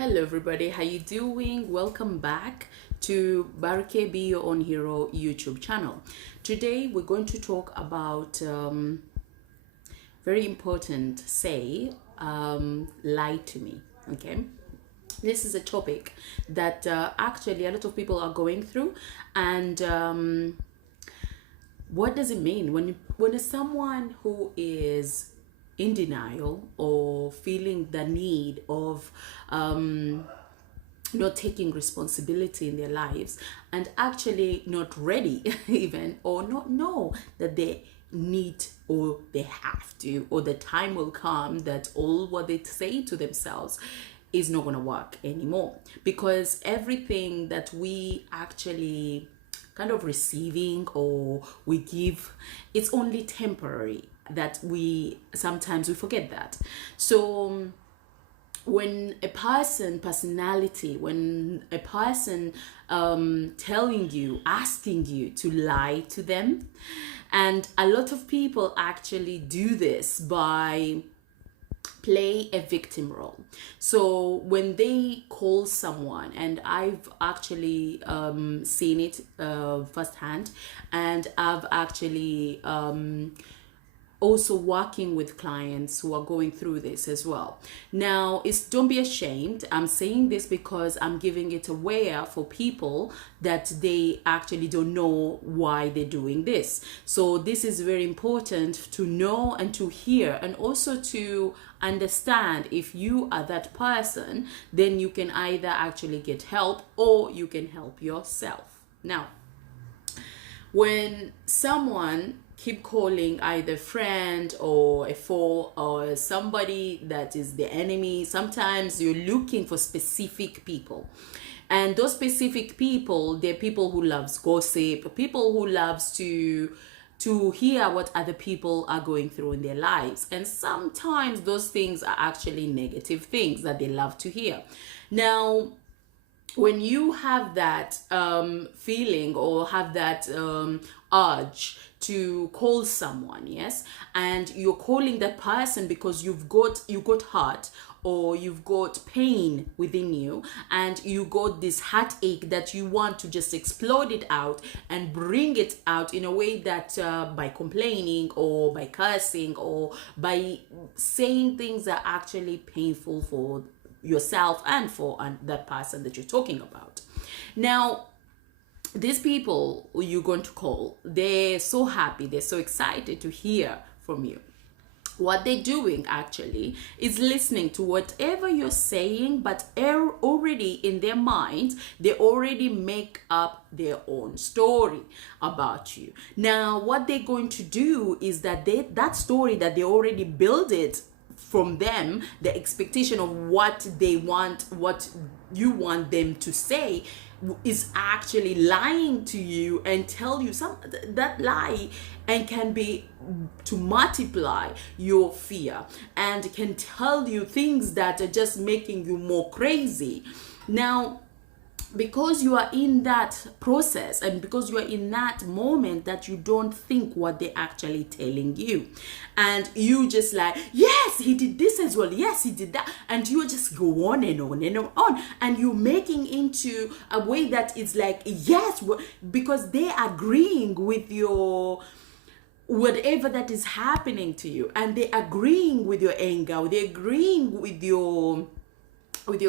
Hello everybody, how you doing? Welcome back to Barke Be Your Own Hero YouTube channel. Today we're going to talk about very important lie to me. Okay, this is a topic that actually a lot of people are going through, and what does it mean when someone who is in denial or feeling the need of not taking responsibility in their lives and actually not ready even or not know that they need or they have to, or the time will come that all what they say to themselves is not going to work anymore, because everything that we actually kind of receiving or we give, it's only temporary. That we sometimes we forget that. So when a personality, when a person telling you, asking you to lie to them, and a lot of people actually do this by play a victim role. So when they call someone, and I've actually seen it firsthand, and I've actually also working with clients who are going through this as well. Now, don't be ashamed. I'm saying this because I'm giving it aware for people that they actually don't know why they're doing this. So this is very important to know and to hear, and also to understand. If you are that person, then you can either actually get help or you can help yourself. Now, when someone keep calling either friend or a foe or somebody that is the enemy, sometimes you're looking for specific people, and those specific people, they're people who loves gossip, people who loves to hear what other people are going through in their lives, and sometimes those things are actually negative things that they love to hear. Now, when you have that feeling or have that urge to call someone, yes, and you're calling that person because you got hurt, or you've got pain within you, and you got this heartache that you want to just explode it out and bring it out in a way that by complaining or by cursing or by saying things that are actually painful for yourself and for that person that you're talking about. Now, these people you're going to call, they're so happy, they're so excited to hear from you. What they're doing actually is listening to whatever you're saying, but already in their mind, they already make up their own story about you. Now, what they're going to do is that that story that they already built it from them, the expectation of what they want, what you want them to say, is actually lying to you and tell you that lie, and can be to multiply your fear, and can tell you things that are just making you more crazy. Now, because you are in that process, and because you are in that moment, that you don't think what they're actually telling you, and you just like, yes, he did this as well, yes, he did that, and you just go on and on and on, and you're making into a way that it's like, yes, because they're agreeing with your whatever that is happening to you, and they're agreeing with your anger, they're agreeing with your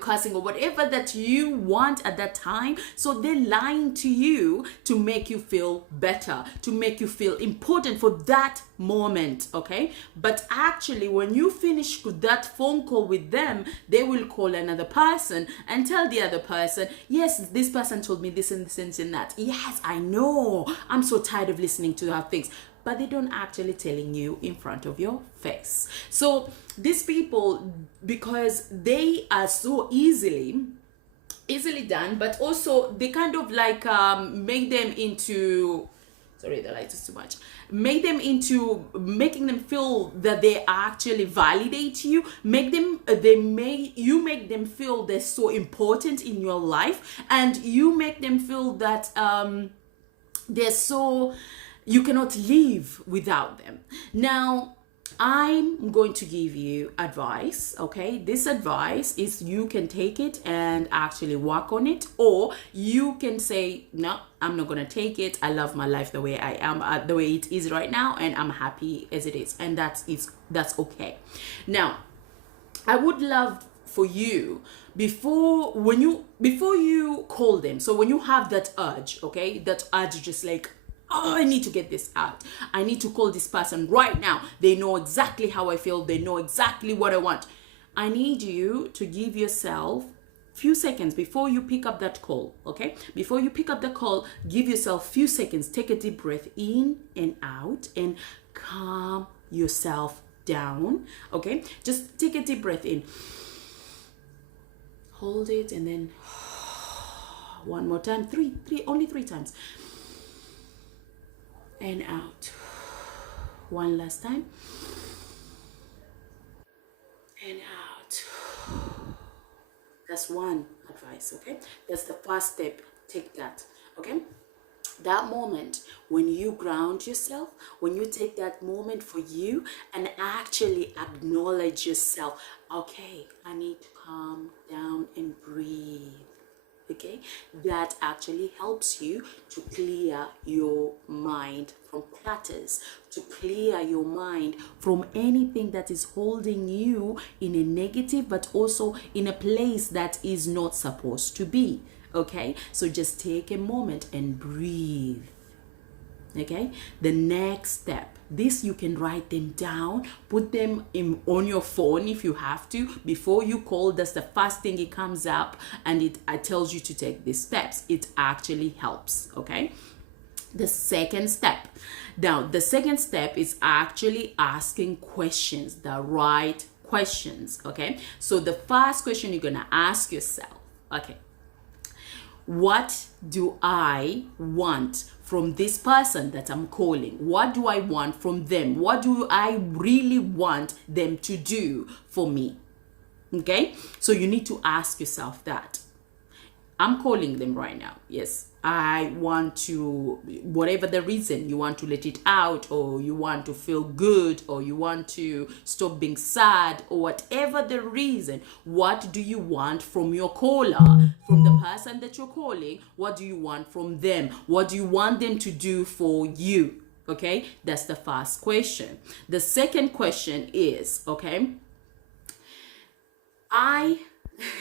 cursing or whatever that you want at that time. So they're lying to you to make you feel better, to make you feel important for that moment, okay? But actually, when you finish that phone call with them, they will call another person and tell the other person, yes, this person told me this and this and that. Yes, I know, I'm so tired of listening to her things. But they don't actually telling you in front of your face. So these people, because they are so easily done, but also they kind of like make them into, sorry, the light is too much, make them into making them feel that they actually validate you, you make them feel they're so important in your life, and you make them feel that they're so, you cannot live without them. Now, I'm going to give you advice, okay? This advice is you can take it and actually work on it, or you can say, no, I'm not going to take it. I love my life the way I am, the way it is right now, and I'm happy as it is. And that's okay. Now, I would love for you before you call them. So when you have that urge, okay, that urge just like, oh, I need to get this out. I need to call this person right now. They know exactly how I feel. They know exactly what I want. I need you to give yourself few seconds before you pick up that call, okay? Before you pick up the call, give yourself few seconds. Take a deep breath in and out and calm yourself down, okay? Just take a deep breath in. Hold it and then one more time. Only three times. And out. One last time. And out. That's one advice, okay? That's the first step. Take that, okay? That moment when you ground yourself, when you take that moment for you and actually acknowledge yourself, okay, I need to calm down and breathe. Okay, that actually helps you to clear your mind from clutters, to clear your mind from anything that is holding you in a negative, but also in a place that is not supposed to be. Okay, so just take a moment and breathe. Okay, the next step, this you can write them down, put them on your phone if you have to. Before you call, that's the first thing it comes up, and it tells you to take these steps. It actually helps. Okay, the second step, now the second step is actually asking questions, the right questions. Okay, so the first question you're gonna ask yourself, okay, what do I want from this person that I'm calling? What do I want from them? What do I really want them to do for me? Okay, so you need to ask yourself that. I'm calling them right now. Yes, I want to, whatever the reason, you want to let it out, or you want to feel good, or you want to stop being sad, or whatever the reason, what do you want from your caller, from the person that you're calling? What do you want from them? What do you want them to do for you? Okay, that's the first question. The second question is, okay,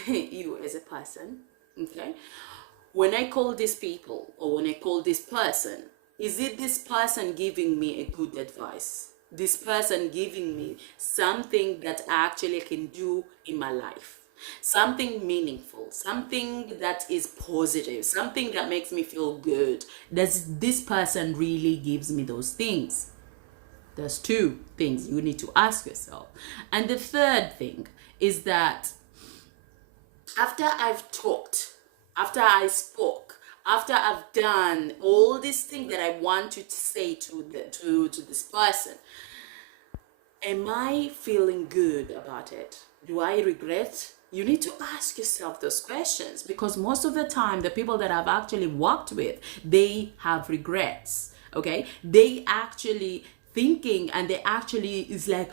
you as a person, okay, when I call these people or when I call this person, is it this person giving me a good advice? This person giving me something that actually I can do in my life? Something meaningful, something that is positive, something that makes me feel good. Does this person really gives me those things? There's two things you need to ask yourself. And the third thing is that after I've talked, after I spoke, after I've done all these things that I want to say to this person, am I feeling good about it? Do I regret? You need to ask yourself those questions, because most of the time the people that I've actually worked with, they have regrets. Okay, they actually thinking, and they actually is like,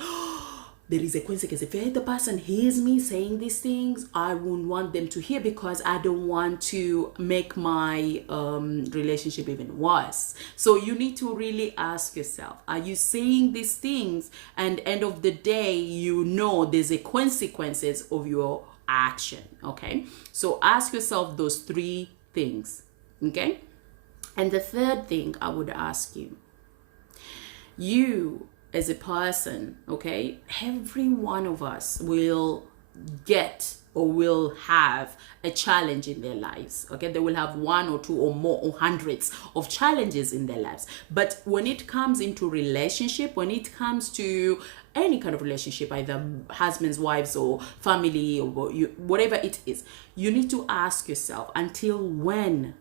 there is a consequence. If the person hears me saying these things, I wouldn't want them to hear, because I don't want to make my relationship even worse. So you need to really ask yourself, are you saying these things, and end of the day, you know there's a consequences of your action? Okay, so ask yourself those three things. Okay, and the third thing I would ask you as a person, okay, every one of us will get or will have a challenge in their lives. Okay, they will have one or two or more or hundreds of challenges in their lives. But when it comes into relationship, when it comes to any kind of relationship, either husbands, wives, or family, or whatever it is, you need to ask yourself, until when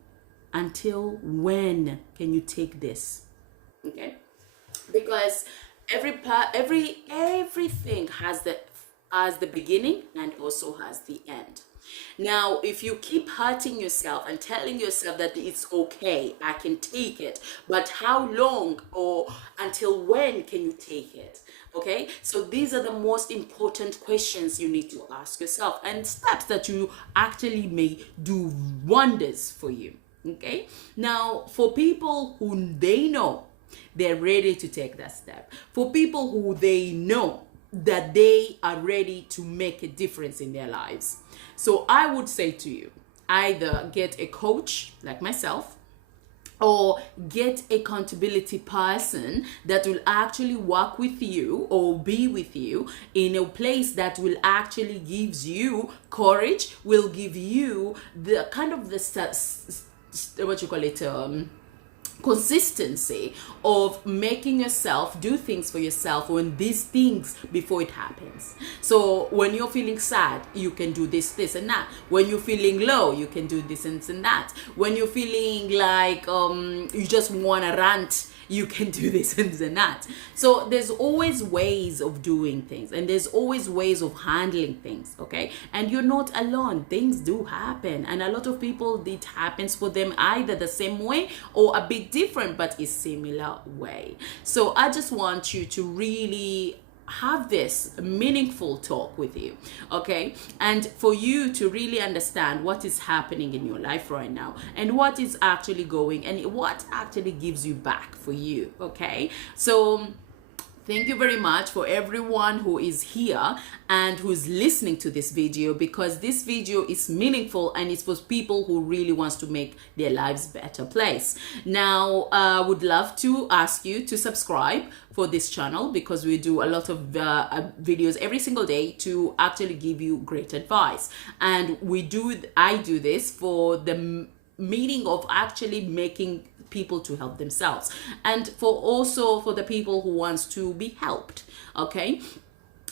can you take this? Okay, because everything has the beginning and also has the end. Now, if you keep hurting yourself and telling yourself that it's okay, I can take it, but how long or until when can you take it? Okay, so these are the most important questions you need to ask yourself, and steps that you actually may do wonders for you. Okay, now for people who they know they're ready to take that step, for people who they know that they are ready to make a difference in their lives, so I would say to you, either get a coach like myself, or get accountability person that will actually work with you or be with you in a place that will actually gives you courage, will give you the kind of what you call it, consistency of making yourself do things for yourself when these things before it happens. So when you're feeling sad, you can do this and that. When you're feeling low, you can do this and that. When you're feeling like you just want to rant, you can do this and that. So there's always ways of doing things, and there's always ways of handling things. Okay, and you're not alone. Things do happen, and a lot of people, it happens for them either the same way or a bit different, but a similar way. So I just want you to really have this meaningful talk with you, okay, and for you to really understand what is happening in your life right now, and what is actually going, and what actually gives you back for you. Okay, so thank you very much for everyone who is here and who's listening to this video, because this video is meaningful and it's for people who really wants to make their lives better place. Now, I would love to ask you to subscribe for this channel, because we do a lot of videos every single day to actually give you great advice. And I do this for the meaning of actually making people to help themselves, and also for the people who wants to be helped. Okay,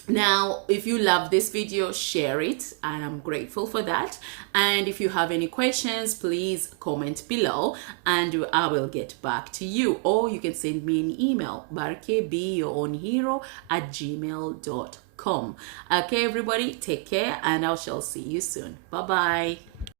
now if you love this video, share it, and I'm grateful for that. And if you have any questions, please comment below and I will get back to you, or you can send me an email, barkebeyourownhero@gmail.com. Okay, everybody, take care, and I shall see you soon. Bye bye.